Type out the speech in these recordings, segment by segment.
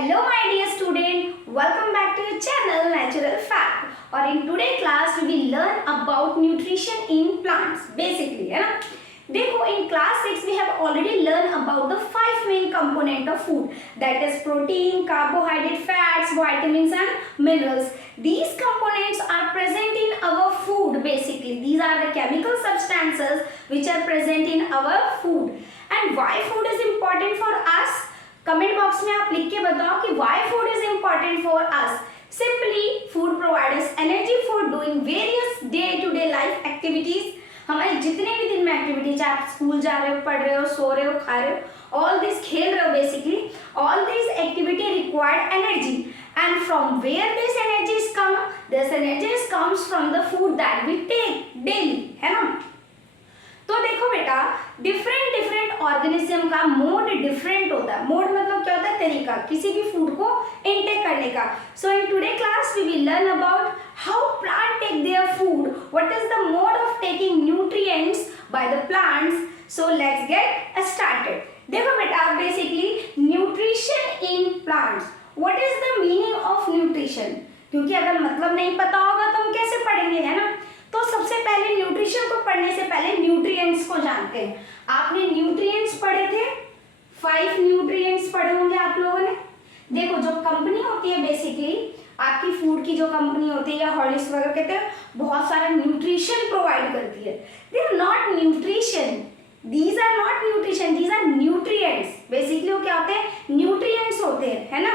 Hello my dear student, welcome back to your channel Natural Fact. और in today class we will learn about nutrition in plants basically, है ना. देखो in class 6 we have already learned about the 5 main component of food, that is protein, carbohydrate, fats, vitamins and minerals. These components are present in our food basically. These are the chemical substances which are present in our food. And why food is important for us? Comment box में आप लिख के बताओ कि why food is important for us. Simply, food provides us energy for doing various day-to-day life activities. हमारे जितने भी दिन में एक्टिविटी, चाहे आप स्कूल जा रहे हो, पढ़ रहे हो, सो रहे हो, खा रहे हो, all this खेल रहे हो basically, all these activity require energy. And from where this energy come? This energy comes from the food that we take daily, है ना. तो देखो बेटा, डिफरेंट ऑर्गेनिज्म का मोड डिफरेंट होता है. मोड मतलब क्या होता है? तरीका किसी भी फूड को इनटेक करने का. So in today class we will learn about how plant take their food, what is the mode of taking nutrients by the plants. So let's get started. देखो बेटा, basically nutrition in plants, what is the meaning of nutrition. क्योंकि अगर मतलब नहीं पता होगा तो हम कैसे पढ़ेंगे, है ना. तो सबसे पहले न्यूट्रिशन को पढ़ने से पहले न्यूट्रिएंट्स को जानते हैं. आपने न्यूट्रिएंट्स पढ़े थे, 5 न्यूट्रिएंट्स पढ़े होंगे आप लोगों ने. देखो, जो कंपनी होती है बेसिकली आपकी फूड की, जो कंपनी होती है या हॉर्लिक्स वगैरह कहते हैं, बहुत सारा न्यूट्रिशन प्रोवाइड करती है. They are not nutrition, these are not nutrition, these are nutrients. Basically वो क्या होते हैं? न्यूट्रिएंट्स होते हैं, है ना.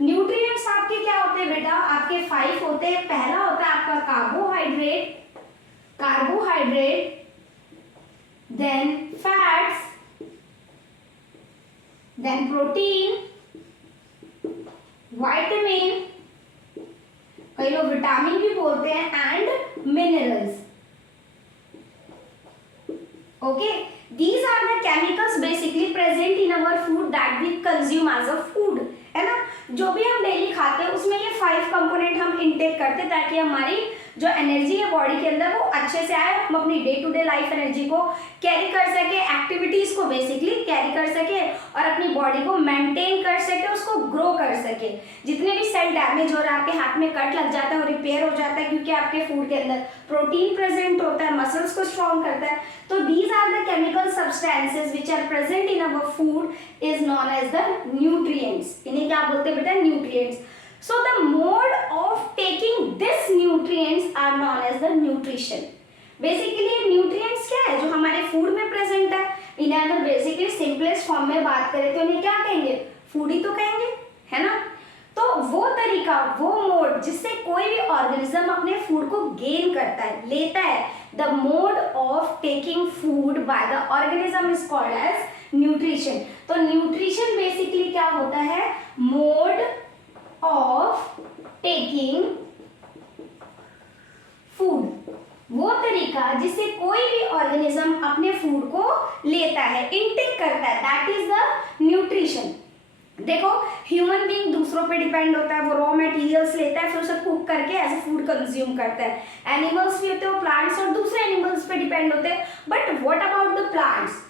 न्यूट्रिएंट्स आपके क्या होते हैं बेटा? आपके 5 होते हैं. पहला होता है आपका carbohydrate, then fats, then protein, vitamin, कई लोग विटामिन भी बोलते हैं, and minerals. Okay, these are the chemicals basically present in our food that we consume as a food, है ना. जो भी हम डेली खाते हैं उसमें ये 5 कंपोनेंट हम इनटेक करते हैं ताकि हमारी जो एनर्जी है बॉडी के अंदर वो अच्छे से आए, हम अपनी day to day life energy को कैरी कर सके, एक्टिविटीज को बेसिकली कैरी कर सके और अपनी बॉडी को मेंटेन कर सके, उसको ग्रो कर सके. जितने भी सेल डैमेज हो रहा है, आपके हाथ में कट लग जाता है, वो रिपेयर हो जाता है क्योंकि आपके फूड के अंदर प्रोटीन प्रेजेंट होता है, मसल्स को स्ट्रॉन्ग करता है. तो these are the chemical substances which are present in our food is known as the nutrients. इन्हें क्या बोलते हैं बेटा? Nutrients. So the mode of taking this nutrients are known as the nutrition. Basically nutrients क्या है? जो हमारे food में प्रेजेंट है. इन्हें अगर बेसिकली सिंपलेस्ट फॉर्म में बात करें तो इन्हें क्या कहेंगे? फूड ही तो कहेंगे, है ना. तो वो तरीका, वो मोड जिससे कोई भी ऑर्गेनिज्म अपने फूड को गेन करता है, लेता है, the mode of taking food by the organism is called as nutrition. तो न्यूट्रिशन बेसिकली क्या होता है? मोड of taking food, वो तरीका जिससे कोई भी ऑर्गेनिज्म अपने फूड को लेता है, इनटेक करता है, दैट इज द न्यूट्रिशन. देखो, ह्यूमन बीइंग दूसरों पे डिपेंड होता है, वो रॉ मटेरियल्स लेता है, फिर उसे कुक करके एज ए फूड कंज्यूम करता है. एनिमल्स भी होते हैं, प्लांट्स और दूसरे एनिमल्स पे डिपेंड होते हैं. But what about the plants?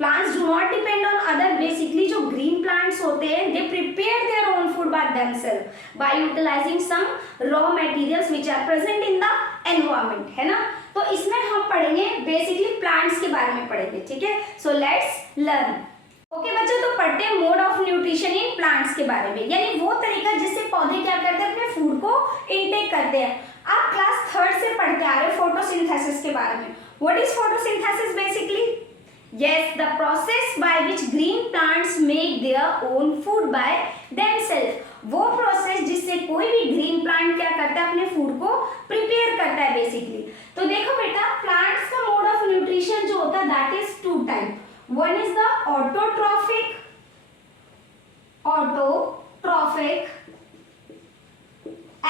Plants do not depend on other. Basically जो green plants होते हैं, they prepare their own food by themselves by utilizing some raw materials which are present in the environment, है ना. तो इसमें हम पढ़ेंगे basically plants के बारे में पढ़ेंगे, ठीक है. So let's learn. ओके बच्चों, तो पढ़ते हैं mode of nutrition in plants के बारे में, यानी वो तरीका जिससे पौधे क्या करते हैं? अपने फूड को इनटेक करते हैं. आप क्लास 3rd से पढ़ते आ रहे हो फोटोसिंथेसिस के बारे में. What is photosynthesis basically? Yes, the process by which green plants make their own food by themselves. वो प्रोसेस जिससे कोई भी ग्रीन प्लांट क्या करता है? अपने फूड को प्रिपेयर करता है बेसिकली. तो देखो बेटा, प्लांट्स का मोड ऑफ न्यूट्रिशन जो होता है that is 2 type. One is the autotrophic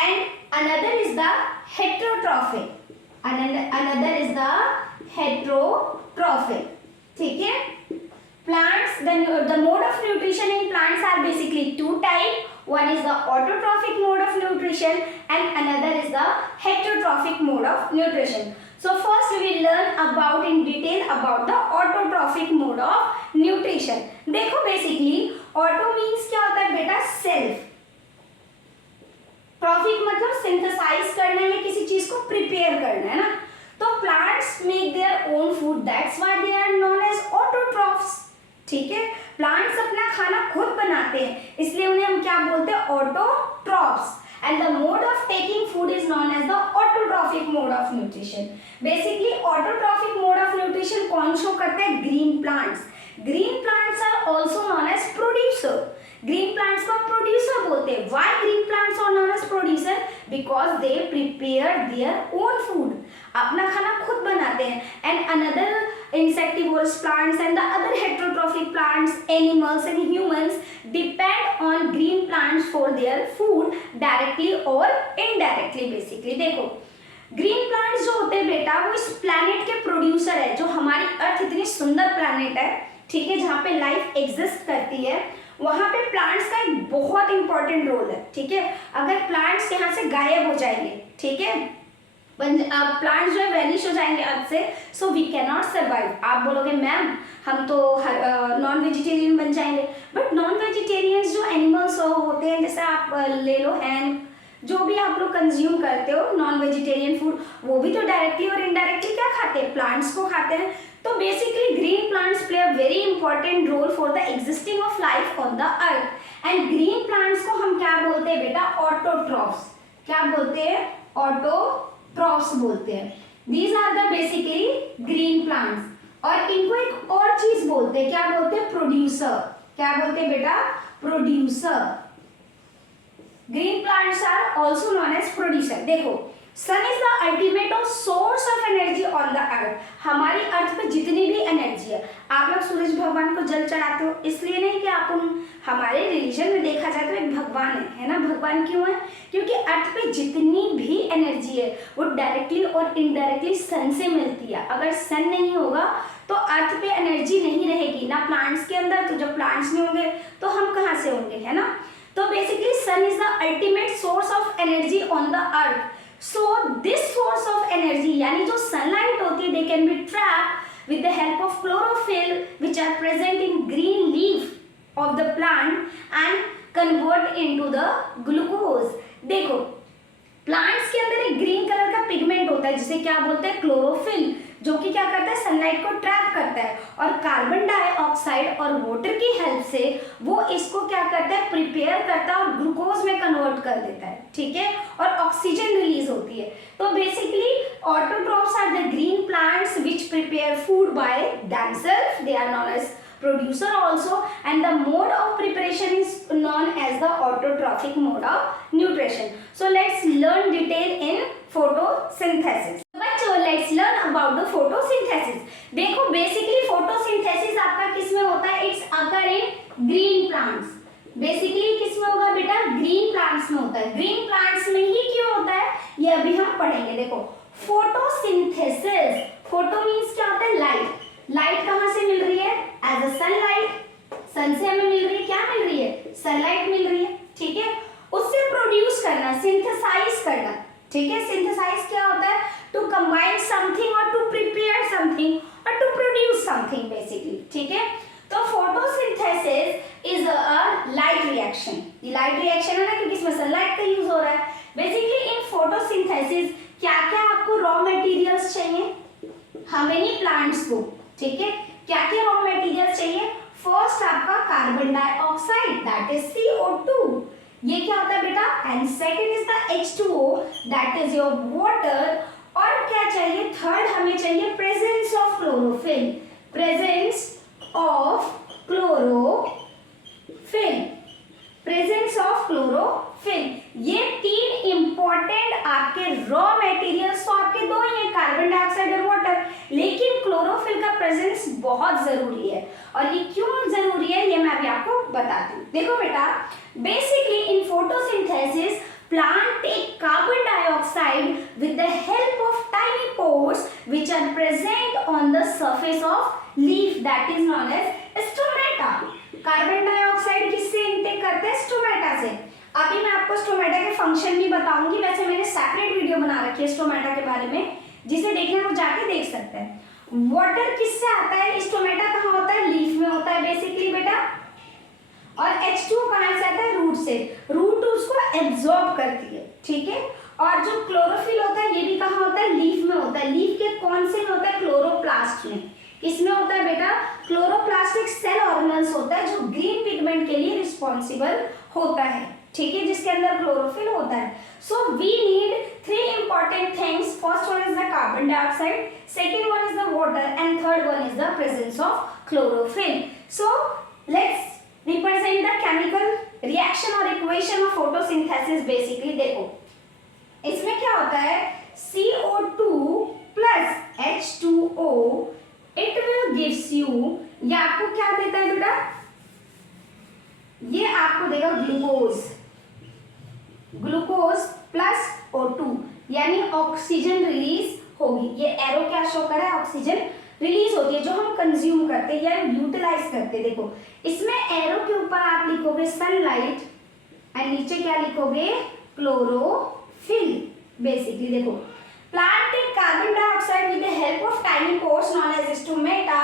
and another is the heterotrophic. Another is the heterotrophic. ठीक है. Plants, the mode of nutrition in plants are basically 2 type. One is the autotrophic mode of nutrition and another is the heterotrophic mode of nutrition. So first we will learn about in detail about the autotrophic mode of nutrition. देखो basically auto means क्या होता है बेटा? Cell. Prepare करना है ना। तो plants make their own food, that's why they are known as autotrophs. ठीक है, प्लांट्स अपना खाना खुद बनाते हैं, इसलिए उन्हें हम क्या बोलते हैं, autotrophs. And the mode of taking food is known as the autotrophic mode of nutrition. Basically autotrophic mode of nutrition कौन शो करते हैं, green plants. Green plants are also known as producer. Green plants को producer बोलते हैं। Why green plants are known as producer, because they prepare their own food, अपना खाना खुद बनाते हैं। And another insectivorous plants and the other heterotrophic plants, animals and humans depend on green plants for their food directly or indirectly। basically देखो, green plants जो होते हैं बेटा, वो इस प्लैनेट के प्रोड्यूसर है। जो हमारी अर्थ इतनी सुंदर प्लैनेट है, ठीक है, जहाँ पे लाइफ एग्जिस्ट करती है, वहाँ पे प्लांट्स का एक बहुत इंपॉर्टेंट रोल है। ठीक है, अगर प्लांट्स यहाँ से गायब हो जाएंगे, ठीक है, प्लांट्स जो है वैनिश हो जाएंगे अर्थ से, so we can not survive. आप बोलोगे मैम हम तो नॉन वेजिटेरियन बन जाएंगे, बट नॉन वेजिटेरियंस जो एनिमल्स होते हैं, जैसे आप ले लो हैन, जो भी आप लोग कंज्यूम करते हो नॉन वेजिटेरियन फूड, वो भी तो डायरेक्टली और इनडायरेक्टली क्या खाते हैं, प्लांट्स को खाते हैं। तो basically green plants play a very important role for the existing of life on the earth. And green plants को हम क्या बोलते हैं बेटा, ऑटोट्रॉफ्स। क्या बोलते हैं, ऑटोट्रॉफ्स बोलते हैं। These are the basically green plants. और इनको एक और चीज बोलते हैं, क्या बोलते हैं, प्रोड्यूसर। क्या बोलते हैं बेटा, producer. Green plants are also known as producer. देखो, sun is the ultimate of source of energy on the earth. हमारी अर्थ पे जितनी भी एनर्जी है, आप लोग सूरज भगवान को जल चढ़ाते हो, इसलिए नहीं कि आप हमारे रिलीजन में देखा जाए तो एक भगवान है ना। भगवान क्यों है, क्योंकि अर्थ पे जितनी भी एनर्जी है वो डायरेक्टली और इनडायरेक्टली सन से मिलती है। अगर सन नहीं होगा तो अर्थ पे एनर्जी नहीं रहेगी ना प्लांट्स के अंदर, तो जब प्लांट्स नहीं होंगे तो हम कहाँ से होंगे, है ना। तो basically sun is the ultimate source of energy on the earth. So this source of energy, यानी जो सनलाइट होती है, they can be trapped with the help of chlorophyll which are present in green leaf of the plant and convert into the glucose. देखो, plants के अंदर एक green colour का pigment होता है जिसे क्या बोलते हैं, क्लोरोफिल, जो कि क्या करता है, सनलाइट को ट्रैप करता है और कार्बन डाइऑक्साइड और वाटर की हेल्प से वो इसको क्या करता है, प्रिपेयर करता है और ग्लूकोज में कन्वर्ट कर देता है। ठीक है, और ऑक्सीजन रिलीज होती है। तो basically autotrophs are the green plants which prepare food by themselves, they are known as producer also, and the mode of preparation is known as the autotrophic mode of nutrition. So let's learn detail in photosynthesis. बच्चों, let's learn about the photosynthesis. देखो, basically photosynthesis आपका किस में होता है, it's occur in green plants. Basically किस में होगा बेटा, ग्रीन प्लांट्स में होता है। ग्रीन प्लांट्स में ही क्यों होता है, ये अभी हम पढ़ेंगे। देखो, फोटोसिंथेसिस, फोटो मीन्स क्या होता है, लाइट। लाइट कहाँ से मिल रही है, एज अ सनलाइट। सन से हमें मिल रही है, क्या मिल रही है, सनलाइट मिल रही है। ठीक है, उससे प्रोड्यूस करना, सिंथेसाइज करना। ठीक है, सिंथेसाइज क्या होता है, टू कंबाइन समथिंग और टू प्रिपेयर समथिंग और टू प्रोड्यूस समथिंग बेसिकली। ठीक है, तो photosynthesis is a light reaction. ये लाइट रिएक्शन है ना, क्योंकि इसमें सनलाइट का यूज हो रहा है। बेसिकली इन फोटोसिंथेसिस क्या क्या आपको रॉ मटेरियल्स चाहिए, हमें प्लांट्स को। ठीक है, क्या क्या रॉ मटेरियल्स चाहिए, फर्स्ट आपका carbon dioxide, that is CO2, ये क्या होता है बेटा, and second is the H2O, that is your water. और क्या चाहिए, थर्ड हमें चाहिए presence of chlorophyll, presence of chlorophyll, presence of chlorophyll. ये तीन इंपॉर्टेंट आपके रॉ मटेरियल्स तो आपके दो ही हैं, कार्बन डाइऑक्साइड और वाटर, लेकिन क्लोरोफिल का प्रेजेंस बहुत जरूरी है। और ये क्यों जरूरी है, ये मैं अभी आपको बताती हूँ। देखो बेटा, basically in photosynthesis plant take carbon dioxide with the help of tiny pores which are present on the surface of leaf, that is known as stomata. Carbon dioxide किससे इनटेक करते हैं, स्टोमेटा से। अभी मैं आपको स्टोमेटा के function भी बताऊंगी, वैसे मैंने सेपरेट वीडियो बना रखी है स्टोमेटा के बारे में, जिसे देखना है वो जाके देख सकते हैं। वाटर किससे आता है, स्टोमेटा कहाँ होता है, लीफ में होता है बेसिकली बेटा। और H2O कहाँ से आता है, रूट से, रूट उसको एब्जॉर्ब करती है। ठीक है, और जो क्लोरोफिल होता है ये भी कहाँ होता है, लीफ में होता है। लीफ के कौन से में होता है, क्लोरोप्लास्ट में। किसमें होता है बेटा, क्लोरोप्लास्ट एक सेल ऑर्गेनल्स होता है जो ग्रीन पिगमेंट के लिए रिस्पॉन्सिबल होता है, ठीक है, जिसके अंदर क्लोरोफिल होता है। So we need 3 important things. First one is the carbon dioxide, second one is the water, and third one is the presence of chlorophyll. So let's represent the chemical reaction or equation of photosynthesis. Basically देखो इसमें क्या होता है, CO2 plus H2O, it will gives you, ये आपको क्या देता है बेटा, ये आपको देगा ग्लूकोज, ग्लूकोज प्लस O2, यानी ऑक्सीजन रिलीज होगी। ये एरो क्या शो कर रहा है, ऑक्सीजन रिलीज होती है जो हम कंज्यूम करते हैं या यूटिलाइज करते हैं। देखो इसमें एरो के ऊपर आप लिखोगे सनलाइट एंड नीचे क्या लिखोगे, क्लोरोफिल। बेसिकली देखो plant take carbon dioxide with the help of tiny pores known as stomata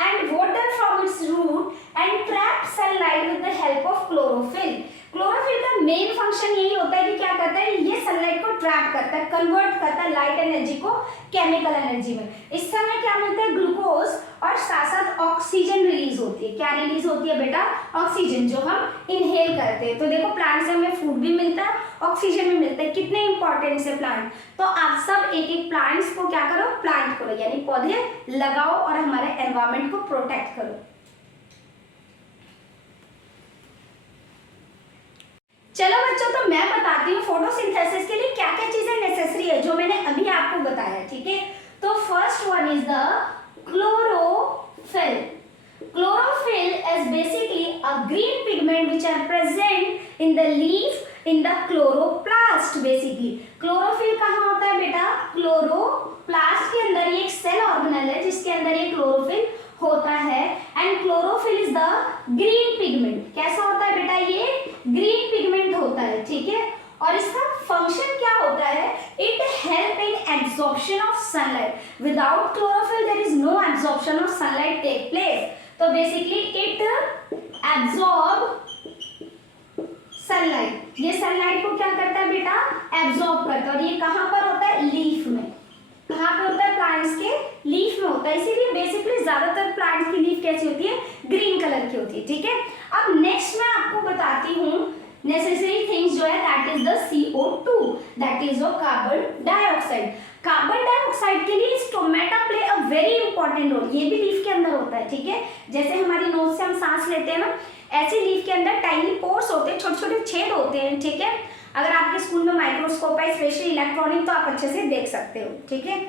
and water from its root and trap sunlight with the help of chlorophyll. Chlorophyll का main function यही होता है कि क्या करता है, ये सनलाइट को ट्रैप करता है, कन्वर्ट करता है लाइट एनर्जी को केमिकल एनर्जी में। इस समय क्या मिलता है, ग्लूकोज, और साथ साथ ऑक्सीजन रिलीज होती है। क्या रिलीज होती है बेटा, ऑक्सीजन, जो हम इनहेल करते हैं। तो देखो प्लांट से हमें फूड भी मिलता है, ऑक्सीजन भी मिलता है। कितने इंपॉर्टेंट है प्लांट। तो आप सब एक एक प्लांट्स को क्या करो, प्लांट करो, यानी पौधे लगाओ और हमारे एनवायरमेंट को प्रोटेक्ट करो। चलो बच्चों, तो मैं बताती हूँ फोटोसिंथेसिस के लिए क्या क्या चीजें नेसेसरी है जो मैंने अभी आपको बताया, ठीक है। तो first one is the chlorophyll. Chlorophyll is basically a green pigment which are present in the leaf in the chloroplast basically. Chlorophyll कहाँ होता है बेटा, क्लोरोप्लास्ट के अंदर। ये एक सेल ऑर्गेनल है जिसके अंदर ये क्लोरोफिल होता है and chlorophyll is the green pigment. कैसा होता है बेटा, ये ग्रीन पिगमेंट होता है, ठीक है। और इसका फंक्शन क्या होता है, it help in absorption of sunlight. Without chlorophyll there is no absorption of sunlight take place. तो बेसिकली इट एब्जॉर्ब सनलाइट, ये सनलाइट को क्या करता है बेटा, एब्जॉर्ब करता है। और ये कहाँ पर होता है, लीफ में। कहाँ पे होता है, प्लांट्स के लीफ में होता है। इसीलिए बेसिकली ज्यादातर प्लांट्स की लीफ कैसी होती है, ग्रीन कलर की होती है, ठीक है। अब नेक्स्ट मैं आपको बताती हूँ नेसेसरी थिंग्स जो है, that is the CO2, that is your carbon dioxide. Carbon dioxide के लिए stomata play a very important role. ये भी लीफ के अंदर होता है, ठीक है। जैसे हमारी नोज से हम सांस लेते हैं ना, ऐसे लीफ के अंदर टाइनी पोर्स होते हैं, छोटे छोटे छेद होते हैं, ठीक है। अगर आपके स्कूल में माइक्रोस्कोप है, स्पेशली इलेक्ट्रॉनिक, तो आप अच्छे से देख सकते हो, ठीक है।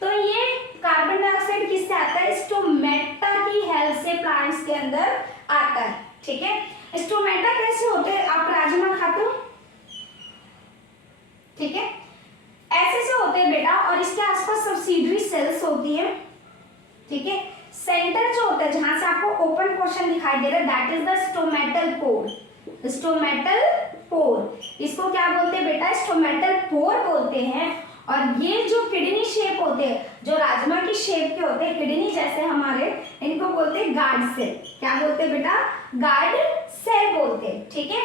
तो ये कार्बन डाइऑक्साइड किससे आता है, स्टोमेटा की हेल्प से प्लांट्स के अंदर आता है, ठीक है। स्टोमेटा कैसे होते हैं, आप राजमा खाते हो, ठीक है, ऐसे से होते हैं बेटा। और इसके आसपास सब्सिडरी सेल्स होती है, ठीक है। सेंटर जो होता है जहां से आपको ओपन पोर्शन दिखाई दे रहा है, that is the stomatal pore. Stomatal pore, इसको क्या बोलते हैं बेटा, स्टोमेटल पोर बोलते हैं। और ये जो किडनी शेप होते हैं, जो राजमा की शेप के होते हैं, किडनी जैसे हमारे, इनको बोलते हैं गार्ड सेल। क्या बोलते हैं बेटा, गार्ड सेल बोलते हैं, ठीक है।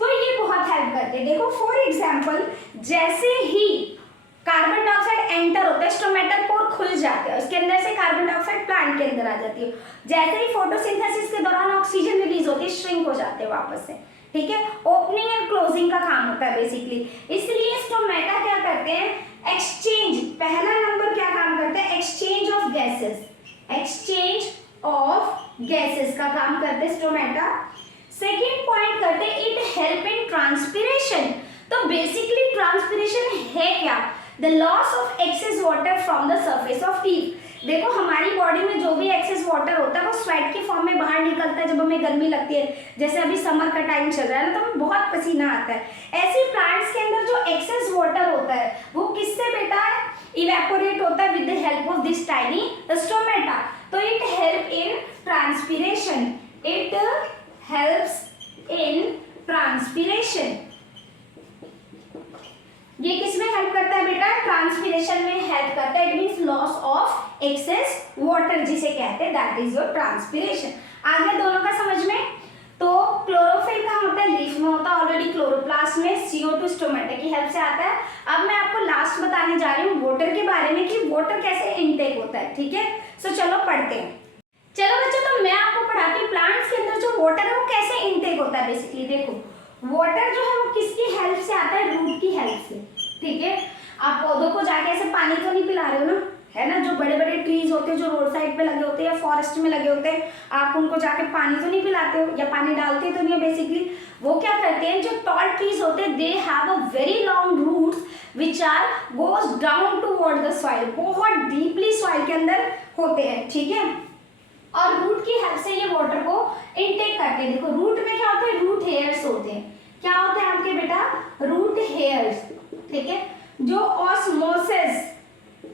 तो ये बहुत हेल्प करते हैं। देखो फॉर एग्जांपल, जैसे ही कार्बन डाइऑक्साइड एंटर होता है, स्टोमेटल पोर खुल जाते हैं, उसके अंदर से कार्बन डाइऑक्साइड प्लांट के अंदर आ जाती है। जैसे ही फोटोसिंथेसिस के दौरान ऑक्सीजन रिलीज होती है, श्रिंक हो जाते हैं वापस से, ठीक है। ओपनिंग एंड क्लोजिंग का काम होता है बेसिकली। इसलिए स्टोमेटा क्या करते हैं, एक्सचेंज, पहला नंबर क्या काम करते हैं, exchange of gases, exchange of gases का काम करते हैं स्टोमेटा। सेकेंड पॉइंट करते हैं, इट हेल्प इन ट्रांसपिरेशन। तो बेसिकली ट्रांसपिरेशन है क्या, the loss of excess water from the surface of teeth. देखो हमारी बॉडी में जो भी एक्सेस वाटर होता है वो स्वेट के फॉर्म में बाहर निकलता है जब हमें गर्मी लगती है। जैसे अभी समर का टाइम चल रहा है ना, तो हमें बहुत पसीना आता है। ऐसे प्लांट्स के अंदर जो एक्सेस वाटर होता है वो किससे बेटा इवेपोरेट होता है, with the help of this tiny stomata. तो it help in transpiration, it helps in transpiration. ये किसमें हेल्प करता है बेटा, ट्रांसपिरेशन में हेल्प करता है। It means loss of excess water जिसे कहते हैं, दैट इज योर ट्रांसपिरेशन। आगे दोनों का समझ में। तो क्लोरोफिल कहाँ होता है, लीफ में होता है, ऑलरेडी क्लोरोप्लास्ट में CO2 स्टोमेटा की हेल्प से आता है। अब मैं आपको लास्ट बताने जा रही हूँ वाटर के बारे में कि वाटर कैसे इनटेक होता है, ठीक है। सो चलो पढ़ते हैं। चलो बच्चों, तो मैं आपको पढ़ाती हूँ प्लांट्स के अंदर जो वाटर है वो कैसे इनटेक होता है। बेसिकली देखो, वाटर जो है वो किसकी हेल्प से आता है, रूट की हेल्प से, ठीक है। आप पौधों को जाके ऐसे पानी तो नहीं पिला रहे हो ना, है ना। जो बड़े बड़े ट्रीज होते हैं जो रोड साइड पे लगे होते हैं या फॉरेस्ट में लगे होते हैं, आप उनको जाके पानी तो नहीं पिलाते हो या पानी डालते तो नहीं है। बेसिकली वो क्या करते हैं, जो टॉल ट्रीज होते हैं they have a very long roots which are goes down toward the soil, बहुत डीपली सॉइल के अंदर होते हैं, ठीक है। और रूट की हेल्प से ये वाटर को इनटेक करते हैं। देखो रूट में क्या होता है, रूट हेयर्स होते हैं। क्या होते हैं आपके बेटा, रूट हेयर्स, ठीक है, जो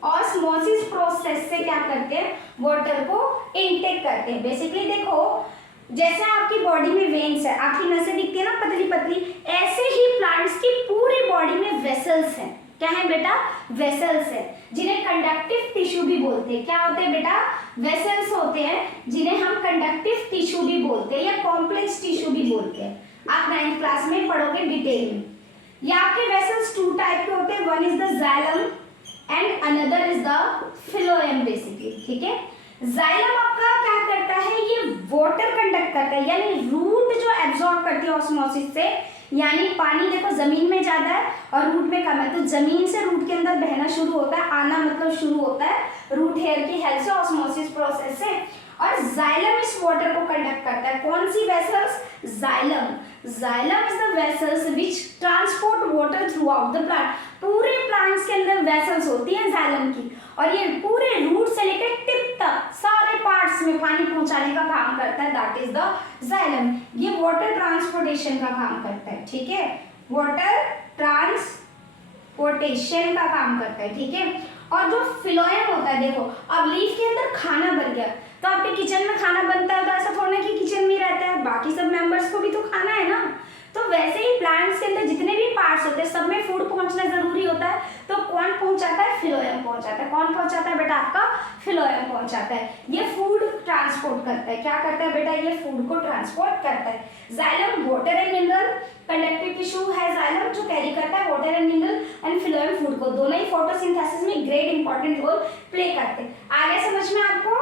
ऑस्मोसिस प्रोसेस से क्या करते हैं, वाटर को इनटेक करते हैं। बेसिकली देखो, जैसे आपकी बॉडी में वेन्स है, आपकी नसें दिखती है ना पतली पतली, ऐसे ही प्लांट्स की पूरी बॉडी में वेसल्स हैं। क्या है बेटा, वेसल्स है, जिन्हें कंडक्टिव टिश्यू भी बोलते हैं। क्या होते हैं बेटा, वेसल्स होते हैं जिन्हें हम कंडक्टिव टिश्यू भी बोलते हैं या कॉम्प्लेक्स टिश्यू भी बोलते हैं। आप 9th क्लास में पढ़ोगे डिटेल में। ये आपके वेसल्स 2 टाइप के होते हैं, one is the xylem and another is the phloem basically, ठीक है। जाइलम आपका क्या करता है, ये वाटर कंडक्ट करता है, यानी रूट जो एब्जॉर्ब करती है ऑस्मोसिस से, यानी पानी देखो जमीन में ज्यादा है और रूट में कम है, तो जमीन से रूट के अंदर बहना शुरू होता है, आना मतलब शुरू होता है रूट हेयर की हेल्प से ऑस्मोसिस प्रोसेस से। और जाइलम इस वाटर को कंडक्ट करता है। कौन सी vessels, xylem is the vessels which transport water throughout the plant. पूरे प्लांट्स के अंदर वेसल्स होती हैं जाइलम की, और ये पूरे रूट से लेकर टिप तक सारे पार्ट्स में पानी पहुंचाने का काम करता है, दैट इज द जाइलम। ये वाटर ट्रांसपोर्टेशन का काम करता है, ठीक है, वाटर ट्रांसपोर्टेशन का काम करता है, ठीक है। और जो फिलोएम होता है, देखो अब लीफ के अंदर खाना बन गया, तो आपके किचन में खाना बनता है तो ऐसा थोड़ा कि किचन में ही रहता है, बाकी सब मेंबर्स को भी तो खाना है ना। तो वैसे ही प्लांट्स के अंदर जितने भी पार्ट्स होते हैं सब में फूड पहुंचना जरूरी होता है, तो कौन पहुंचाता है, फिलोएम पहुंचाता है। कौन पहुंचाता है बेटा, आपका फिलोएम पहुंचाता है। ये फूड ट्रांसपोर्ट करता है। क्या करता है बेटा, ये फूड को ट्रांसपोर्ट करता है। Xylem water and mineral, conductive tissue है जाइलम जो कैरी करता है water and mineral and phloem food को, दोनों ही फोटोसिंथेसिस में ग्रेट इंपॉर्टेंट रोल प्ले करते हैं। आगे समझ में आपको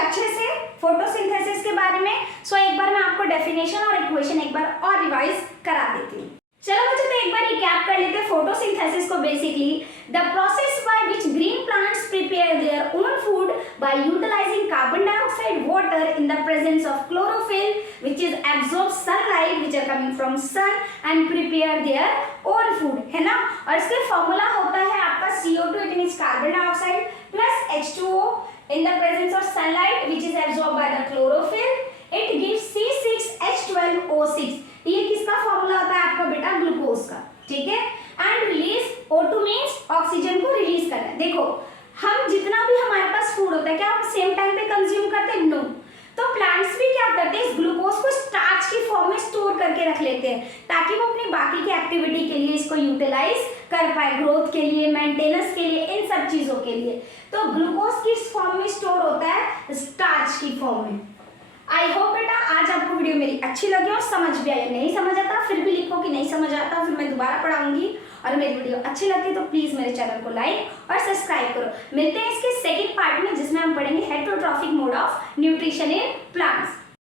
अच्छे से फोटोसिंथेसिस के बारे में। सो एक बार मैं आपको डेफिनेशन और इक्वेशन एक बार और रिवाइज करा देती हूँ। चलो बच्चों, तो एक बार रिकैप कर लेते हैं फोटोसिंथेसिस को। Basically the process by which green plants prepare their own food by utilising carbon dioxide water in the presence of chlorophyll which is absorb sunlight which are coming from sun and prepare their own food, है ना। और इसका formula होता है आपका CO2, it means carbon dioxide, plus H2O in the presence of sunlight which is absorbed by the chlorophyll, it gives C6H12O6। ये किसका formula होता है आपका बेटा, ग्लूकोज का, ठीक है। And release O2 means oxygen को रिलीज करना। देखो हम जितना भी हमारे पास फूड होता है क्या हम सेम टाइम पे कंज्यूम करते हैं, नो। तो प्लांट्स भी क्या करते हैं, इस ग्लूकोज को स्टार्च की फॉर्म में स्टोर करके रख लेते हैं ताकि वो अपनी बाकी की एक्टिविटी के लिए इसको यूटिलाइज कर पाए, ग्रोथ के लिए, मेंटेनेंस के लिए, इन सब चीजों के लिए। तो ग्लूकोज किस फॉर्म में स्टोर होता है, स्टार्च की फॉर्म में। आई होप बेटा आज आपको वीडियो मेरी अच्छी लगी और समझ भी आई। नहीं समझ आता फिर भी लिखो कि नहीं समझ आता, फिर मैं दोबारा पढ़ाऊंगी। और मेरी वीडियो अच्छी लगती है तो प्लीज मेरे चैनल को लाइक और सब्सक्राइब करो। मिलते हैं इसके सेकंड पार्ट में जिसमें हम पढ़ेंगे heterotrophic mode of nutrition in plants.